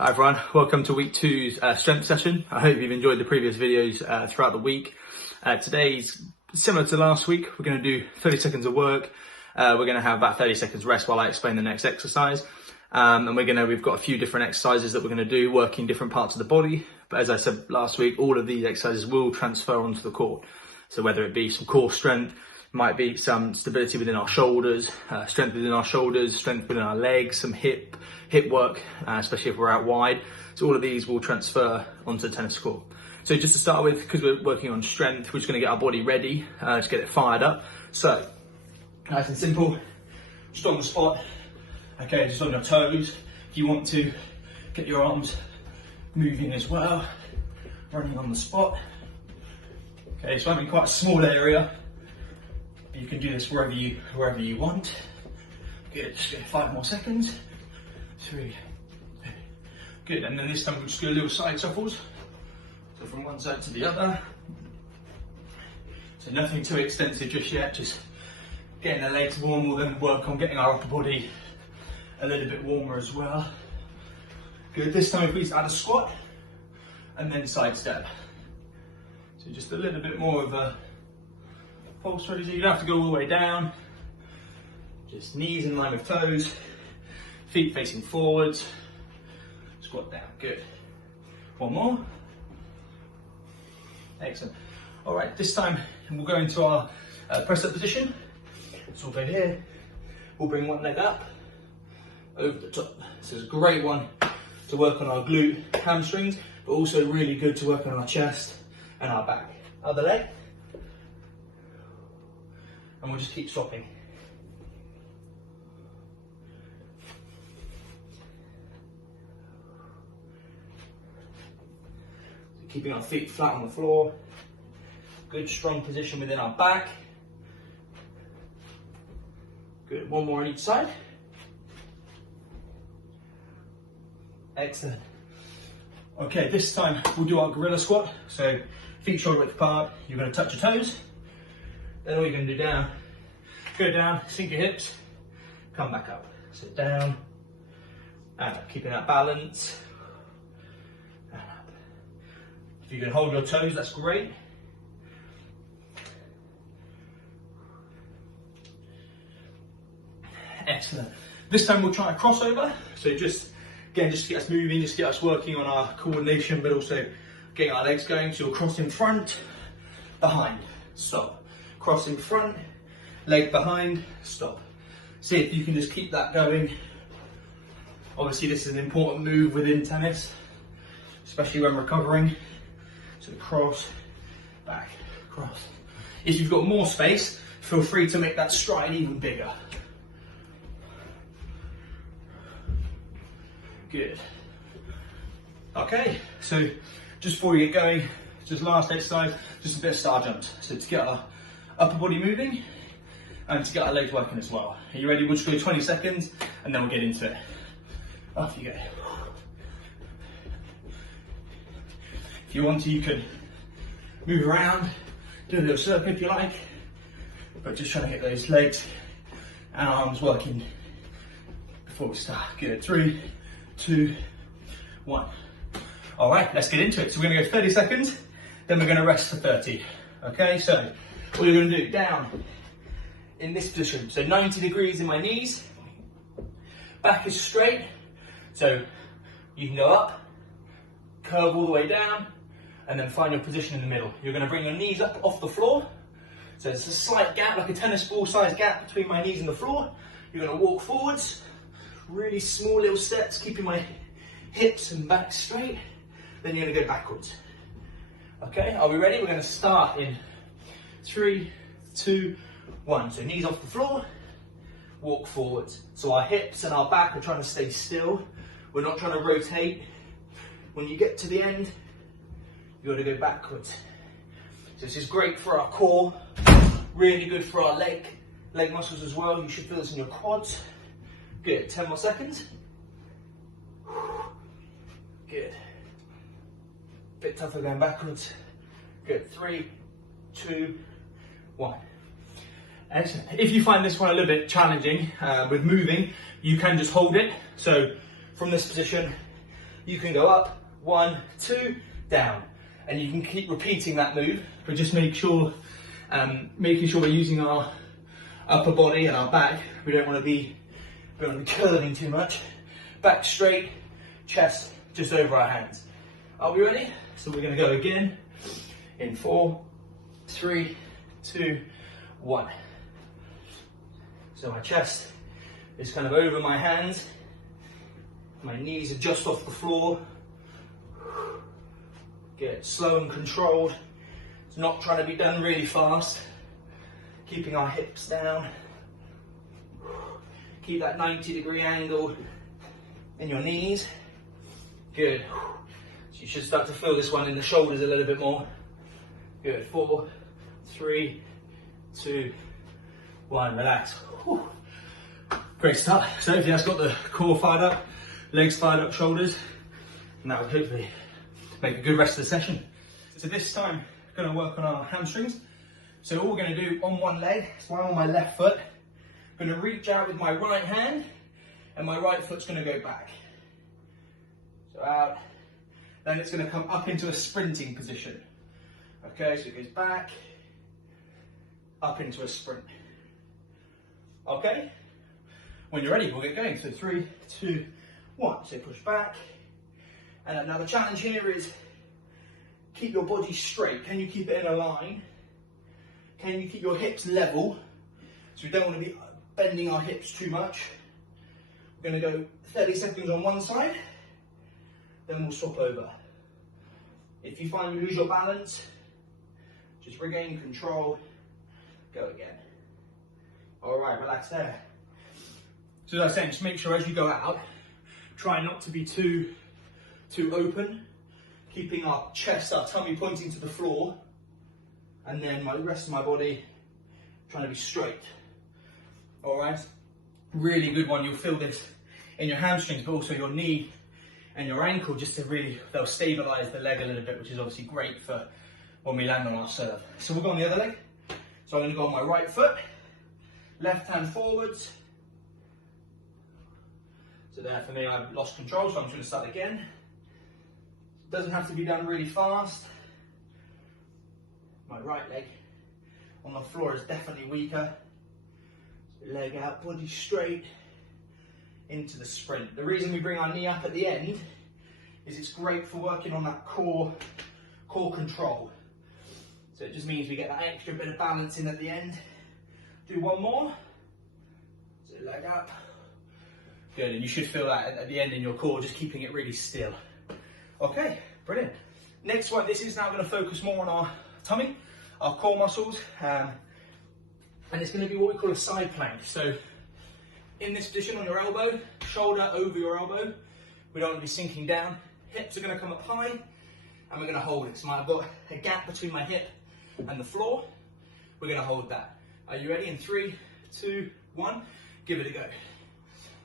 Hi everyone, welcome to week two's strength session. I hope you've enjoyed the previous videos throughout the week. Today's similar to last week. We're going to do 30 seconds of work. We're going to have about 30 seconds rest while I explain the next exercise. And we've got a few different exercises that we're going to do, working different parts of the body. But as I said last week, all of these exercises will transfer onto the core. So whether it be some core strength, might be some stability within our shoulders, strength within our shoulders, strength within our legs, some hip work, especially if we're out wide. So all of these will transfer onto the tennis court. So just to start with, because we're working on strength, we're just going to get our body ready, to get it fired up. So nice and simple, just on the spot. Okay, just on your toes. If you want to get your arms moving as well, running on the spot. Okay, so I'm in quite a small area. You can do this wherever you want. Good, just get 5 more seconds. 3, good, and then this time we'll just do a little side shuffles. So from one side to the other. So nothing too extensive just yet, just getting the legs warm. We'll then work on getting our upper body a little bit warmer as well. Good, this time please add a squat and then side step. So just a little bit more of a pulse strategy. You don't have to go all the way down. Just knees in line with toes, feet facing forwards, squat down, good. One more. Excellent. All right, this time we'll go into our press up position. So we'll go here, we'll bring one leg up, over the top. This is a great one to work on our glute, hamstrings, but also really good to work on our chest and our back. Other leg. And we'll just keep swapping. Keeping our feet flat on the floor. Good strong position within our back. Good, one more on each side. Excellent. Okay, this time we'll do our gorilla squat. So feet shoulder width apart, you're going to touch your toes. Then all you're going to do go down, sink your hips, come back up. So down, and up, keeping that balance, and up. If you can hold your toes, that's great. Excellent. This time we'll try a crossover. So just to get us moving, just get us working on our coordination, but also getting our legs going. So you'll cross in front, behind, stop. Cross in front, leg behind, stop. See if you can just keep that going. Obviously this is an important move within tennis, especially when recovering. So cross, back, cross. If you've got more space, feel free to make that stride even bigger. Good. Okay, so just before we get going, just last exercise, just a bit of star jumps. So to get our upper body moving and to get our legs working as well. Are you ready? We'll just go 20 seconds and then we'll get into it. Off you go. If you want to, you can move around, do a little circle if you like, but just trying to get those legs and arms working before we start. Good, 3, 2, 1. All right, let's get into it. So we're gonna go 30 seconds, then we're gonna rest for 30. Okay, so what you're going to do, down in this position, so 90 degrees in my knees, back is straight, so you can go up, curve all the way down, and then find your position in the middle. You're going to bring your knees up off the floor, so there's a slight gap, like a tennis ball size gap between my knees and the floor. You're going to walk forwards, really small little steps, keeping my hips and back straight, then you're going to go backwards. Okay, are we ready? We're going to start in 3, 2, 1. So knees off the floor, walk forwards. So our hips and our back are trying to stay still. We're not trying to rotate. When you get to the end, you got to go backwards. So this is great for our core, really good for our leg muscles as well. You should feel this in your quads. Good, 10 more seconds. Good. Bit tougher going backwards. Good, 3, 2, 1. Excellent. If you find this one a little bit challenging with moving, you can just hold it. So from this position, you can go up, 1, 2, down. And you can keep repeating that move, but just make sure, making sure we're using our upper body and our back. We don't want to be curling too much. Back straight, chest just over our hands. Are we ready? So we're going to go again in 4, 3, 2, 1. So my chest is kind of over my hands. My knees are just off the floor. Get slow and controlled. It's not trying to be done really fast. Keeping our hips down. Keep that 90-degree angle in your knees. Good. So you should start to feel this one in the shoulders a little bit more. Good. 4, 3, 2, 1. Relax. Whew. Great start. So hopefully that's got the core fired up, legs fired up, shoulders, and that will hopefully make a good rest of the session. So this time, we're going to work on our hamstrings. So all we're going to do on one leg, so I'm on my left foot, I'm going to reach out with my right hand, and my right foot's going to go back. So out, then it's going to come up into a sprinting position. Okay, so it goes back, up into a sprint. Okay, when you're ready, we'll get going. So 3, 2, 1. So push back. And now the challenge here is keep your body straight. Can you keep it in a line? Can you keep your hips level? So we don't want to be bending our hips too much. We're going to go 30 seconds on one side, then we'll swap over. If you find you lose your balance, just regain control, go again. All right, relax there. So as I was saying, just make sure as you go out, try not to be too open, keeping our chest, our tummy pointing to the floor, and then the rest of my body trying to be straight. All right, really good one. You'll feel this in your hamstrings, but also your knee and your ankle, just to really, they'll stabilize the leg a little bit, which is obviously great for when we land on our serve. So we'll go on the other leg. So I'm going to go on my right foot, left hand forwards. So there for me, I've lost control, so I'm just going to start again. It doesn't have to be done really fast. My right leg on the floor is definitely weaker. Leg out, body straight into the sprint. The reason we bring our knee up at the end is it's great for working on that core control. So it just means we get that extra bit of balance in at the end. Do one more. So leg up. Good, and you should feel that at the end in your core, just keeping it really still. Okay, brilliant. Next one, this is now going to focus more on our tummy, our core muscles, and it's going to be what we call a side plank. So in this position on your elbow, shoulder over your elbow, we don't want to be sinking down. Hips are going to come up high, and we're going to hold it. So I've got a gap between my hip and the floor. We're going to hold that. Are you ready? In 3, 2, 1, give it a go.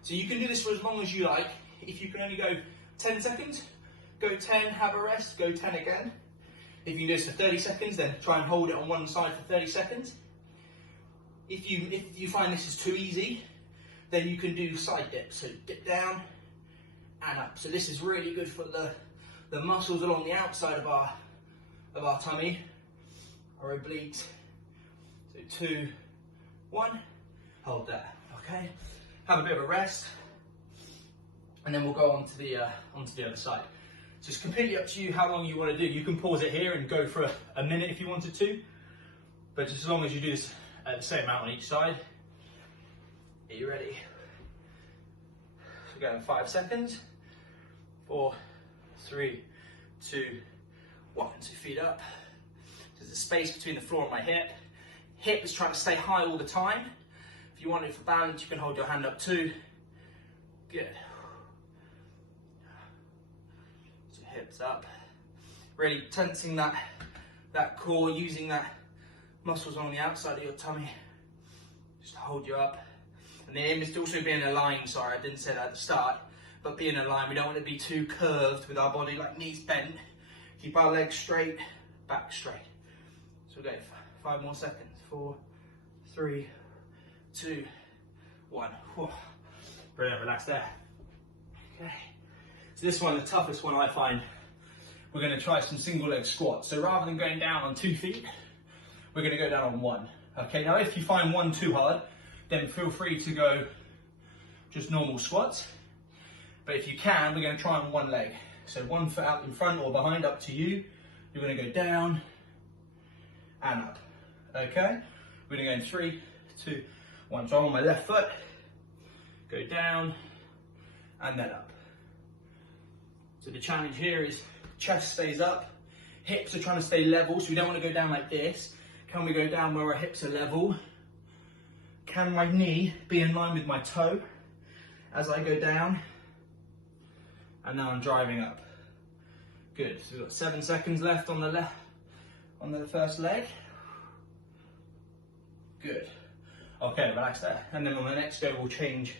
So you can do this for as long as you like. If you can only go 10 seconds, go 10, have a rest, go 10 again. If you can do this for 30 seconds, then try and hold it on one side for 30 seconds. If you find this is too easy, then you can do side dips. So dip down and up. So this is really good for the muscles along the outside of our tummy, our obliques. So 2, 1, hold that, okay? Have a bit of a rest, and then we'll go on to the other side. So it's completely up to you how long you want to do. You can pause it here and go for a minute if you wanted to, but just as long as you do this at the same amount on each side. Are you ready? So go in 5 seconds. 4, 3, 2, 1. So feet up. There's a space between the floor and my hip. Hip is trying to stay high all the time. If you want it for balance, you can hold your hand up too. Good. So hips up. Really tensing that core, using that muscles on the outside of your tummy. Just to hold you up. And the aim is to also be in a line, sorry, I didn't say that at the start, but be in a line. We don't want to be too curved with our body, like knees bent. Keep our legs straight, back straight. So we'll go 5 more seconds. 4, 3, 2, 1. Brilliant, relax there. Okay. So this one, the toughest one I find, we're going to try some single leg squats. So rather than going down on 2 feet, we're going to go down on 1. Okay, now if you find 1 too hard, then feel free to go just normal squats. But if you can, we're going to try on 1 leg. So 1 foot out in front or behind, up to you. You're going to go down and up. Okay, we're going to go in 3, 2, 1. So I'm on my left foot, go down and then up. So the challenge here is chest stays up, hips are trying to stay level, so we don't want to go down like this. Can we go down where our hips are level? Can my knee be in line with my toe as I go down? And now I'm driving up. Good, so we've got 7 seconds left on the first leg. Good. Okay, relax there. And then on the next go, we'll change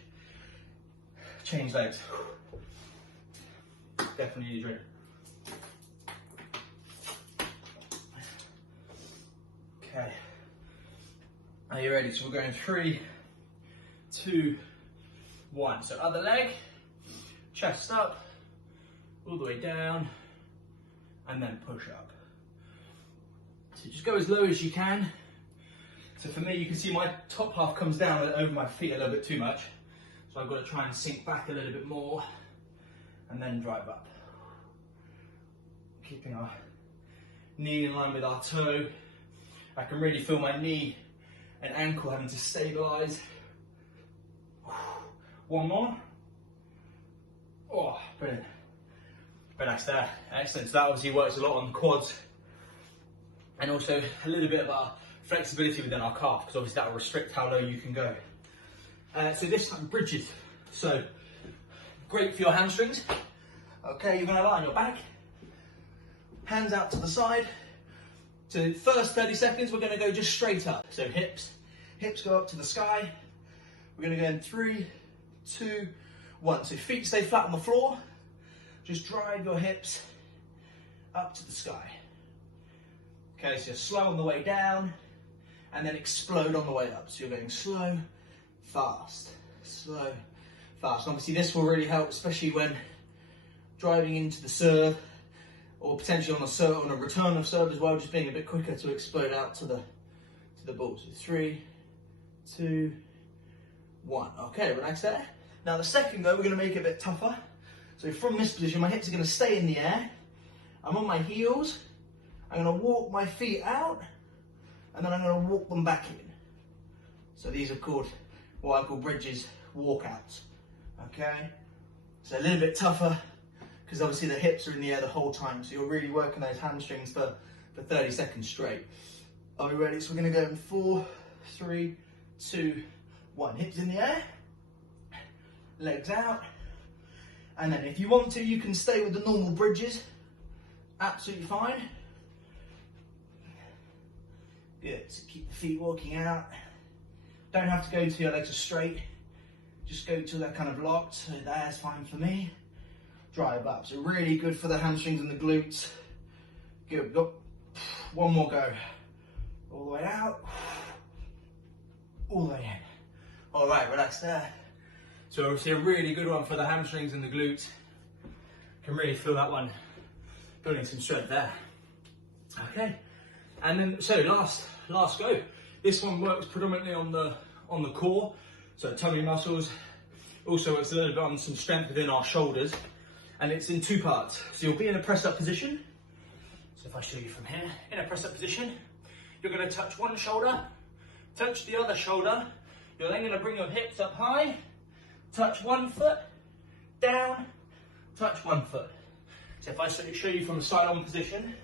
legs. Definitely need a drink. Okay. Are you ready? So we're going 3, 2, 1. So other leg, chest up, all the way down, and then push up. So just go as low as you can. So for me, you can see my top half comes down over my feet a little bit too much. So I've got to try and sink back a little bit more and then drive up. Keeping our knee in line with our toe. I can really feel my knee and ankle having to stabilize. 1 more. Oh, brilliant. Relax there. Excellent. So that obviously works a lot on the quads and also a little bit of our flexibility within our calf, because obviously that will restrict how low you can go. So this time, bridges. So great for your hamstrings. Okay, you're going to lie on your back, hands out to the side. So first 30 seconds, we're going to go just straight up. So hips go up to the sky. We're going to go in 3, 2, 1. So feet stay flat on the floor. Just drive your hips up to the sky. Okay, so you're slow on the way down and then explode on the way up. So you're going slow, fast, slow, fast. And obviously this will really help, especially when driving into the serve or potentially on a return of serve as well, just being a bit quicker to explode out to the ball. So 3, 2, 1. Okay, relax there. Now the second go, we're going to make it a bit tougher. So from this position, my hips are going to stay in the air. I'm on my heels. I'm going to walk my feet out, and then I'm going to walk them back in. So these are called what I call bridges walkouts. Okay? So a little bit tougher, because obviously the hips are in the air the whole time. So you're really working those hamstrings for 30 seconds straight. Are we ready? So we're going to go in 4, 3, 2, 1. Hips in the air, legs out. And then if you want to, you can stay with the normal bridges. Absolutely fine. Good, so keep the feet walking out. Don't have to go until your legs are straight. Just go till they're kind of locked. So that's fine for me. Drive up, so really good for the hamstrings and the glutes. Good, go. 1 more go. All the way out. All the way in. All right, relax there. So obviously a really good one for the hamstrings and the glutes. Can really feel that one building some strength there. Okay, and then so last go. This one works predominantly on the core, so tummy muscles. Also works a little bit on some strength within our shoulders, and it's in 2 parts. So you'll be in a press up position. So if I show you from here, in a press up position, you're going to touch one shoulder, touch the other shoulder. You're then going to bring your hips up high. Touch 1 foot, down, touch 1 foot. So if I show you from a side on position,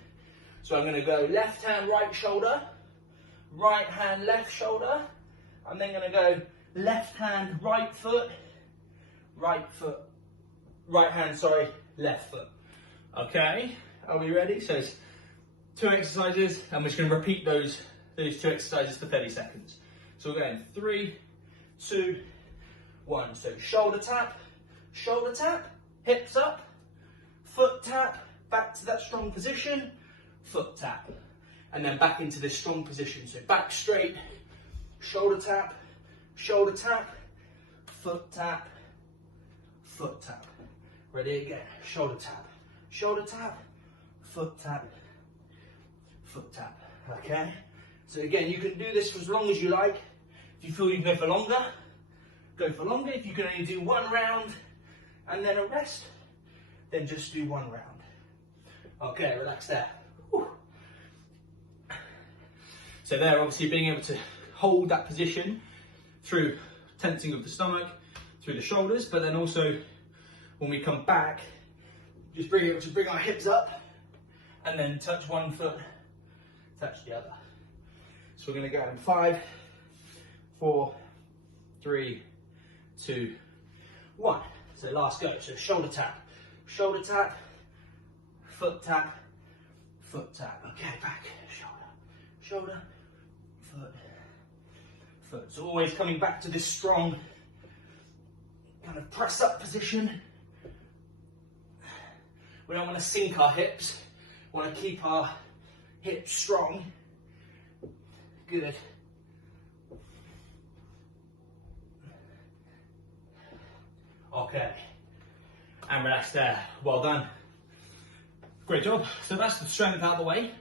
so I'm going to go left hand, right shoulder, right hand, left shoulder. I'm then going to go left hand, right foot, right hand, sorry, left foot. Okay, are we ready? So it's 2 exercises, and we're just going to repeat those 2 exercises for 30 seconds. So we're going 3, 2, 1. So shoulder tap, hips up, foot tap, back to that strong position, foot tap, and then back into this strong position. So back straight, shoulder tap, foot tap, foot tap. Ready again, shoulder tap, foot tap, foot tap, okay? So again, you can do this for as long as you like. If you feel you can go for longer, go for longer. If you can only do 1 round and then a rest, then just do 1 round. Okay, relax there. Whew. So there, obviously being able to hold that position through tensing of the stomach, through the shoulders, but then also when we come back, just bring our hips up and then touch one foot, touch the other. So we're going to go in 5, 4, 3, 2, 1. So last go. So shoulder tap, foot tap, foot tap. Okay, back, shoulder, foot. So always coming back to this strong kind of press up position. We don't want to sink our hips. We want to keep our hips strong. Good. Okay. And relax there. Well done. Great job. So that's the strength out of the way.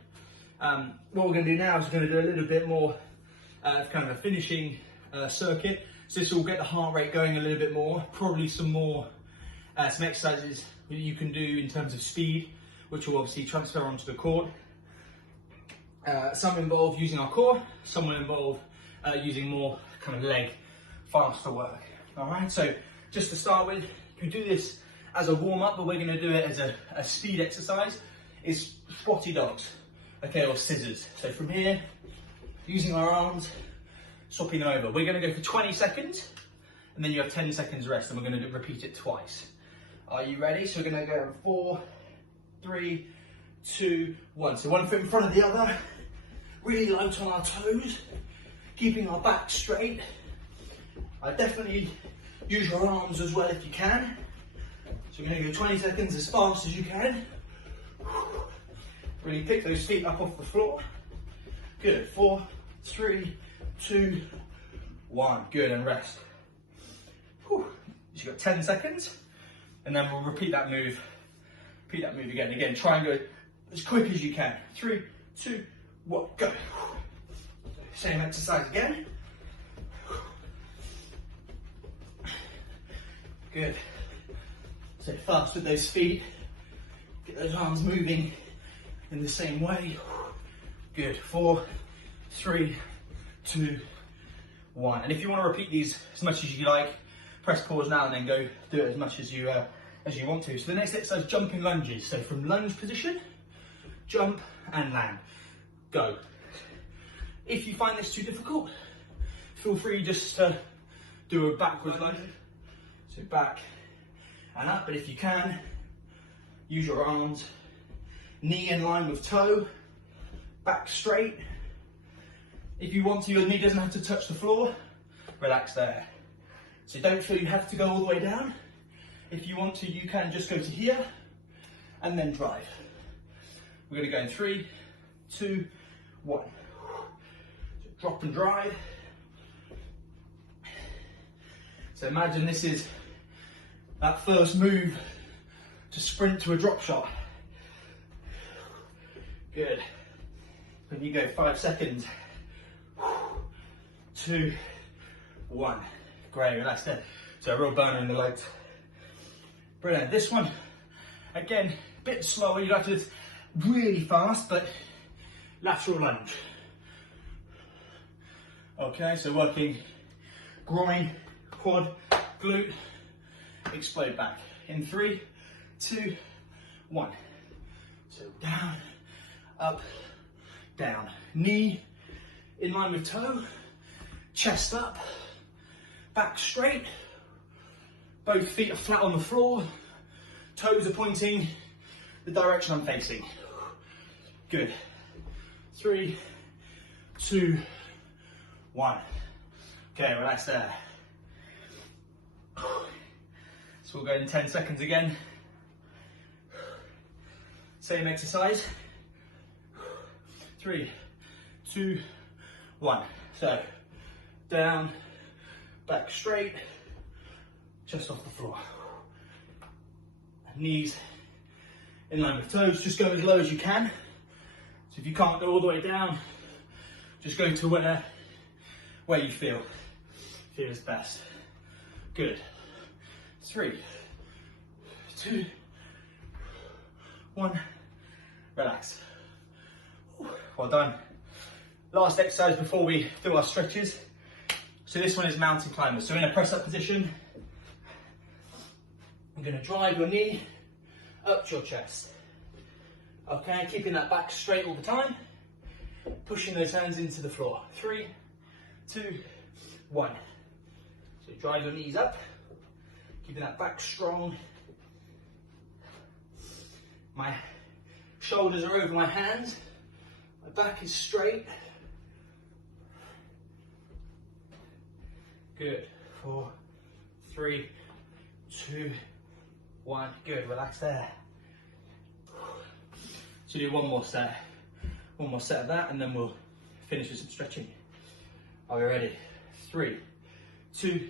What we're going to do now is we're going to do a little bit more kind of a finishing circuit. So this will get the heart rate going a little bit more. Probably some more, some exercises that you can do in terms of speed, which will obviously transfer onto the court. Some involve using our core, some will involve using more kind of leg, faster work. All right, so just to start with, you do this as a warm up, but we're going to do it as a speed exercise. Is squatty dogs, okay, or scissors. So from here, using our arms, swapping them over. We're going to go for 20 seconds, and then you have 10 seconds rest, and we're going to repeat it twice. Are you ready? So we're going to go in 4, 3, 2, 1. So one foot in front of the other, really light on our toes, keeping our back straight. I definitely use your arms as well if you can. So we're going to go 20 seconds as fast as you can. Really pick those feet up off the floor. Good. 4, 3, 2, 1. Good, and rest. Whew. So you've got 10 seconds, and then we'll repeat that move. Repeat that move again. Again, try and go as quick as you can. 3, 2, 1, go. Same exercise again. Good. So fast with those feet. Get those arms moving in the same way. Good. 4, 3, 2, 1. And if you want to repeat these as much as you like, press pause now and then go do it as much as you want to. So the next exercise, jumping lunges. So from lunge position, jump and land. Go. If you find this too difficult, feel free just to do a backwards lunge. So back and up, but if you can, use your arms, knee in line with toe, back straight. If you want to, your knee doesn't have to touch the floor, relax there. So don't feel you have to go all the way down. If you want to, you can just go to here and then drive. We're going to go in 3, 2, 1. So drop and drive. So imagine this is that first move to sprint to a drop shot. Good. When you go 5 seconds. 2, 1. Great, relax there. So a real burner in the legs. Brilliant. This one, again, a bit slower. You have to really fast, but lateral lunge. Okay, so working groin, quad, glute, explode back. In 3, 2, 1. So down, up, down. Knee in line with toe, chest up, back straight. Both feet are flat on the floor, toes are pointing the direction I'm facing. Good. 3, 2, 1. Okay, relax there. So we'll go in 10 seconds again. Same exercise. 3, 2, 1. So down, back straight, chest off the floor. Knees in line with toes, just go as low as you can. So if you can't go all the way down, just go to where you feel is best. Good. 3, 2, 1, relax. Well done. Last exercise before we do our stretches. So this one is mountain climbers. So in a press up position, I'm going to drive your knee up to your chest. Okay, keeping that back straight all the time. Pushing those hands into the floor. 3, 2, 1. So drive your knees up, keeping that back strong. My shoulders are over my hands. My back is straight. Good. 4, 3, 2, 1. Good. Relax there. So do one more set of that, and then we'll finish with some stretching. Are we ready? 3, 2,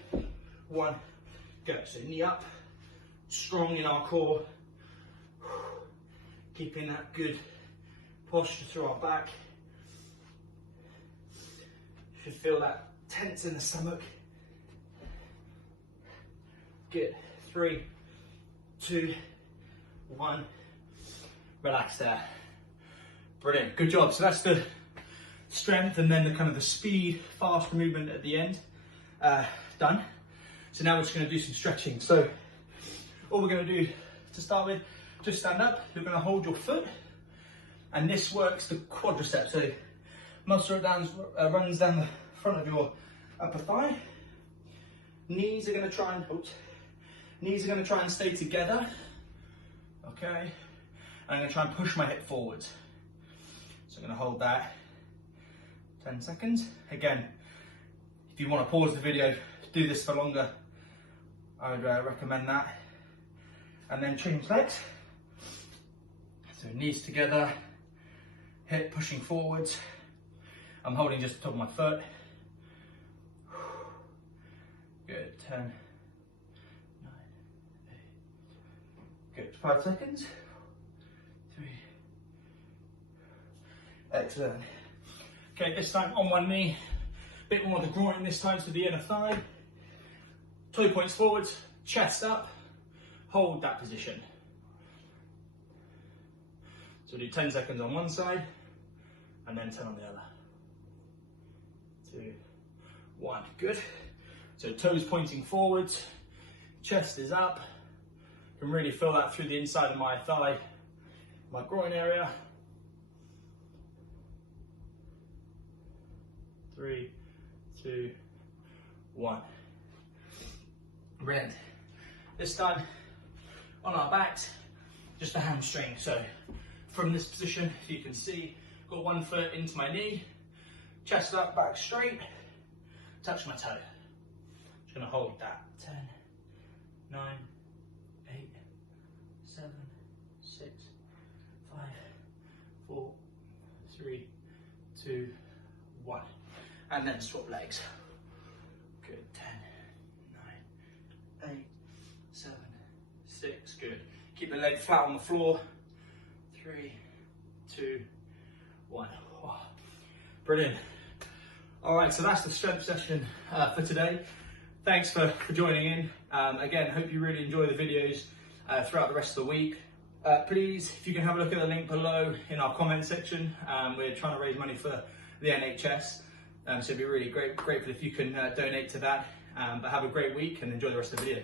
1, go. So knee up, strong in our core, keeping that good posture through our back. Should feel that tense in the stomach. Good. 3, 2, 1. Relax there. Brilliant. Good job. So that's the strength and then the kind of the speed, fast movement at the end. Done. So now we're just going to do some stretching. So all we're going to do to start with, just stand up. You're going to hold your foot, and this works the quadriceps. So muscle runs down the front of your upper thigh. Knees are going to try and stay together. Okay. I'm going to try and push my hip forwards. So I'm going to hold that 10 seconds. Again, if you want to pause the video, do this for longer, I would recommend that. And then change legs. So knees together, hip pushing forwards. I'm holding just the top of my foot. Good, 10, 9, 8. Good, 5 seconds. 3. Excellent. Okay, this time on one knee. Bit more of the groin this time, so the inner thigh. Toe points forwards, chest up. Hold that position. So do 10 seconds on one side, and then 10 on the other. 2, 1, good. So toes pointing forwards, chest is up. You can really feel that through the inside of my thigh, my groin area. 3, 2, 1. Brilliant. This time on our backs, just a hamstring. So from this position, you can see, got one foot into my knee, chest up, back straight, touch my toe. Just gonna hold that. 10, 9, 8, 7, 6, 5, 4, 3, 2, 1. And then swap legs. Good. 10, 9, 8, 7, 6. Good. Keep the leg flat on the floor. 3, 2, 1. Oh, brilliant. All right, so that's the strength session for today. Thanks for joining in. Again, hope you really enjoy the videos throughout the rest of the week. Please, if you can have a look at the link below in our comment section. We're trying to raise money for the NHS. So it'd be really grateful if you can donate to that. But have a great week and enjoy the rest of the video.